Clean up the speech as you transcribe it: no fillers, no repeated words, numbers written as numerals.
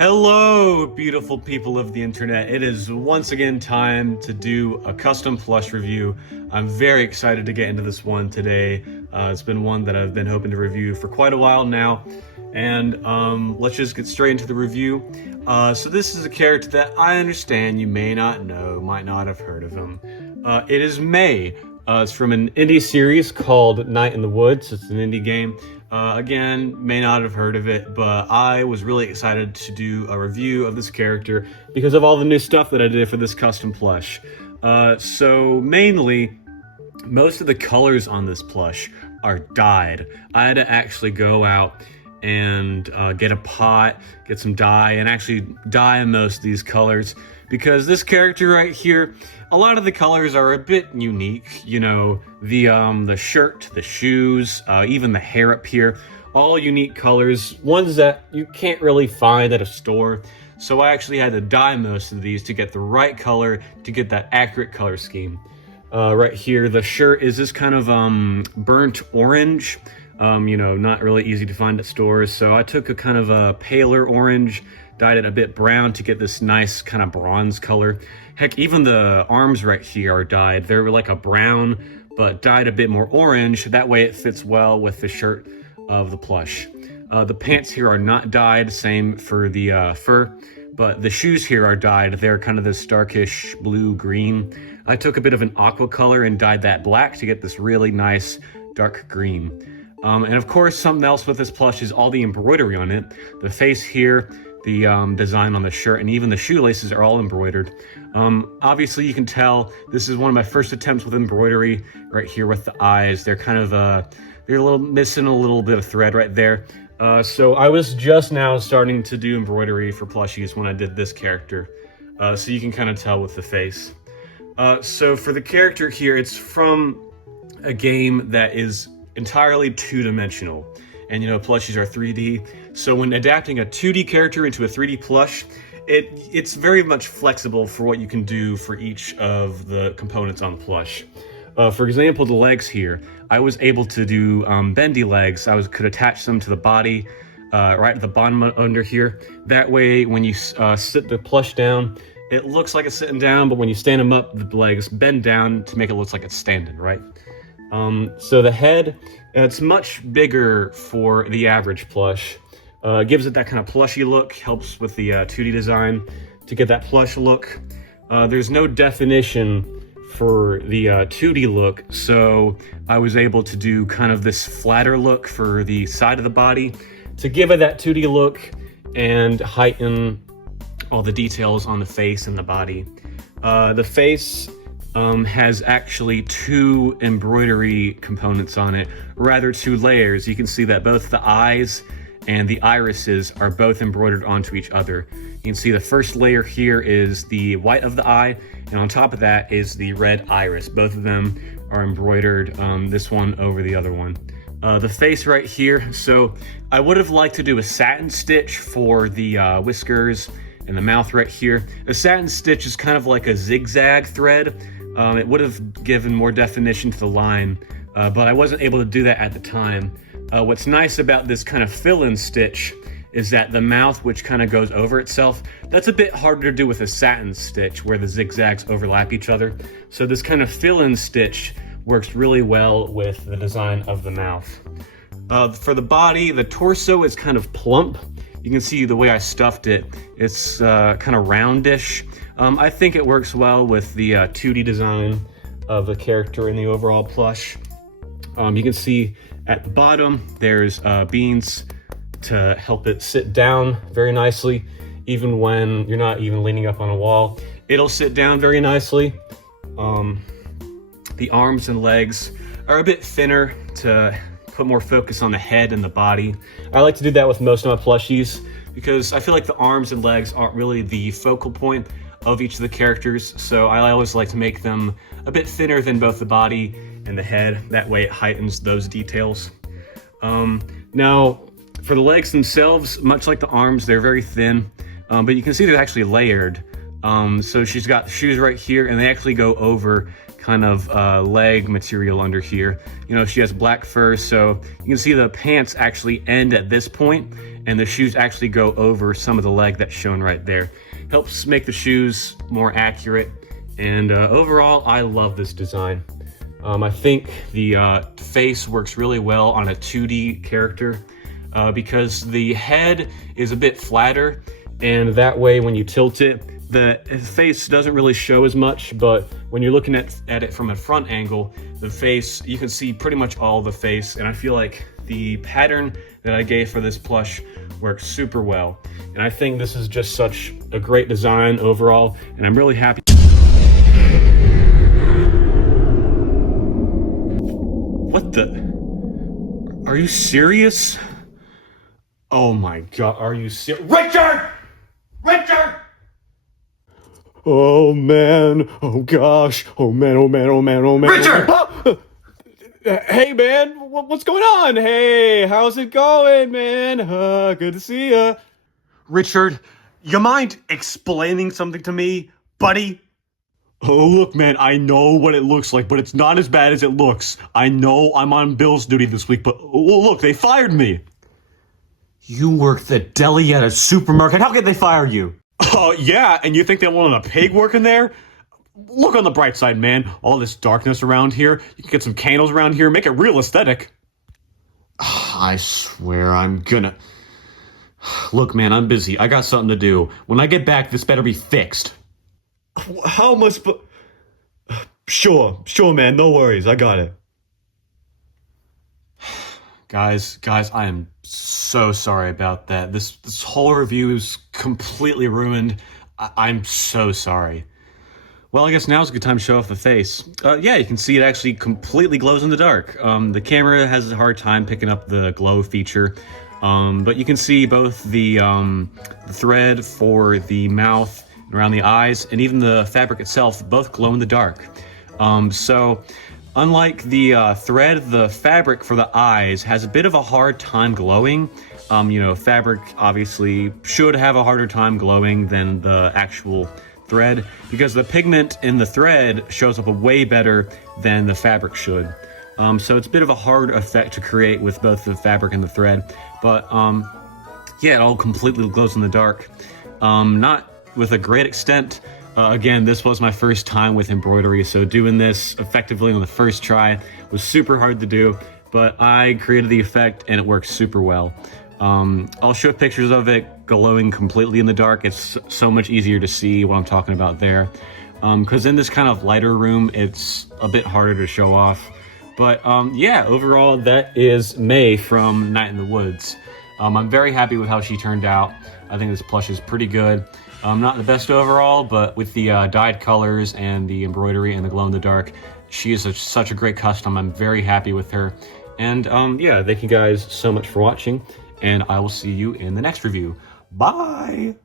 Hello, beautiful people of the internet. It is once again time to do a custom plush review. I'm very excited to get into this one today. It's been one that I've been hoping to review for quite a while now. And let's just get straight into the review. So this is a character that I understand you may not know, might not have heard of him. It is May. It's from an indie series called Night in the Woods. It's an indie game. Again, may not have heard of it, but I was really excited to do a review of this character because of all the new stuff that I did for this custom plush. So mainly, most of the colors on this plush are dyed. I had to actually go out and get a pot, get some dye, and actually dye most of these colors because this character right here, a lot of the colors are a bit unique. You know, the shirt, the shoes, even the hair up here, all unique colors, ones that you can't really find at a store. So I actually had to dye most of these to get the right color, to get that accurate color scheme. Right here, the shirt is this kind of burnt orange. You know, not really easy to find at stores. So I took a kind of a paler orange, dyed it a bit brown to get this nice kind of bronze color. Heck, even the arms right here are dyed. They're like a brown, but dyed a bit more orange. That way it fits well with the shirt of the plush. The pants here are not dyed, same for the fur, but the shoes here are dyed. They're kind of this darkish blue-green. I took a bit of an aqua color and dyed that black to get this really nice dark green. And of course, something else with this plush is all the embroidery on it. The face here, the design on the shirt, and even the shoelaces are all embroidered. Obviously, you can tell this is one of my first attempts with embroidery right here with the eyes. They're kind of, they're a little missing a little bit of thread right there. So I was just now starting to do embroidery for plushies when I did this character. So you can kind of tell with the face. So for the character here, it's from a game that is entirely two-dimensional. And you know, plushies are 3D. So when adapting a 2D character into a 3D plush, it's very much flexible for what you can do for each of the components on the plush. For example, the legs here, I was able to do bendy legs. Could attach them to the body right at the bottom under here. That way, when you sit the plush down, it looks like it's sitting down, but when you stand them up, the legs bend down to make it look like it's standing, right? So the head, it's much bigger for the average plush. Gives it that kind of plushy look, helps with the 2D design to get that plush look. There's no definition for the 2D look, so I was able to do kind of this flatter look for the side of the body to give it that 2D look and heighten all the details on the face and the body. The face has actually two embroidery components on it, rather two layers. You can see that both the eyes and the irises are both embroidered onto each other. You can see the first layer here is the white of the eye, and on top of that is the red iris. Both of them are embroidered, this one over the other one. The face right here, so I would have liked to do a satin stitch for the whiskers and the mouth right here. A satin stitch is kind of like a zigzag thread. It would have given more definition to the line, but I wasn't able to do that at the time. What's nice about this kind of fill-in stitch is that the mouth, which kind of goes over itself, that's a bit harder to do with a satin stitch where the zigzags overlap each other. So this kind of fill-in stitch works really well with the design of the mouth. For the body, the torso is kind of plump. You can see the way I stuffed it. It's kind of roundish. I think it works well with the 2D design of the character in the overall plush. You can see at the bottom, there's beans to help it sit down very nicely. Even when you're not even leaning up on a wall, it'll sit down very nicely. The arms and legs are a bit thinner to put more focus on the head and the body. I like to do that with most of my plushies because I feel like the arms and legs aren't really the focal point of each of the characters, so I always like to make them a bit thinner than both the body and the head. That way it heightens those details. Now, for the legs themselves, much like the arms, they're very thin, but you can see they're actually layered. So she's got shoes right here, and they actually go over kind of leg material under here. You know, she has black fur, so you can see the pants actually end at this point, and the shoes actually go over some of the leg that's shown right there. Helps make the shoes more accurate, and overall, I love this design. I think the face works really well on a 2D character because the head is a bit flatter, and that way when you tilt it, the face doesn't really show as much, but when you're looking at it from a front angle, the face, you can see pretty much all the face, and I feel like the pattern that I gave for this plush works super well. And I think this is just such a great design overall, and I'm really happy. What the? Are you serious? Oh my God, are you serious? Richard! Richard! Oh man, oh gosh, oh man, oh man, oh man, oh man. Richard! Oh, hey man, what's going on? Hey, how's it going, man? Good to see ya. Richard, you mind explaining something to me, buddy? Oh, look, man, I know what it looks like, but it's not as bad as it looks. I know I'm on Bill's duty this week, but look, they fired me. You work the deli at a supermarket? How could they fire you? Oh, yeah, and you think they wanted a pig working there? Look on the bright side, man. All this darkness around here. You can get some candles around here, make it real aesthetic. I swear I'm gonna... Look, man, I'm busy. I got something to do. When I get back, this better be fixed. How am I supposed... Sure, man, no worries. I got it. Guys, I am so sorry about that. This whole review is completely ruined. I'm so sorry. Well, I guess now's a good time to show off the face. Yeah, you can see it actually completely glows in the dark. The camera has a hard time picking up the glow feature, but you can see both the thread for the mouth and around the eyes, and even the fabric itself, both glow in the dark. So unlike the thread, the fabric for the eyes has a bit of a hard time glowing. Fabric obviously should have a harder time glowing than the actual thread because the pigment in the thread shows up way better than the fabric should. So it's a bit of a hard effect to create with both the fabric and the thread, but yeah, it all completely glows in the dark. Not with a great extent. Again, this was my first time with embroidery, so doing this effectively on the first try was super hard to do, but I created the effect and it works super well. I'll show pictures of it glowing completely in the dark. It's so much easier to see what I'm talking about there. Because in this kind of lighter room, it's a bit harder to show off. But yeah, overall, that is May from Night in the Woods. I'm very happy with how she turned out. I think this plush is pretty good. Not the best overall, but with the dyed colors and the embroidery and the glow in the dark, she is such a great custom. I'm very happy with her. And yeah, thank you guys so much for watching, and I will see you in the next review. Bye!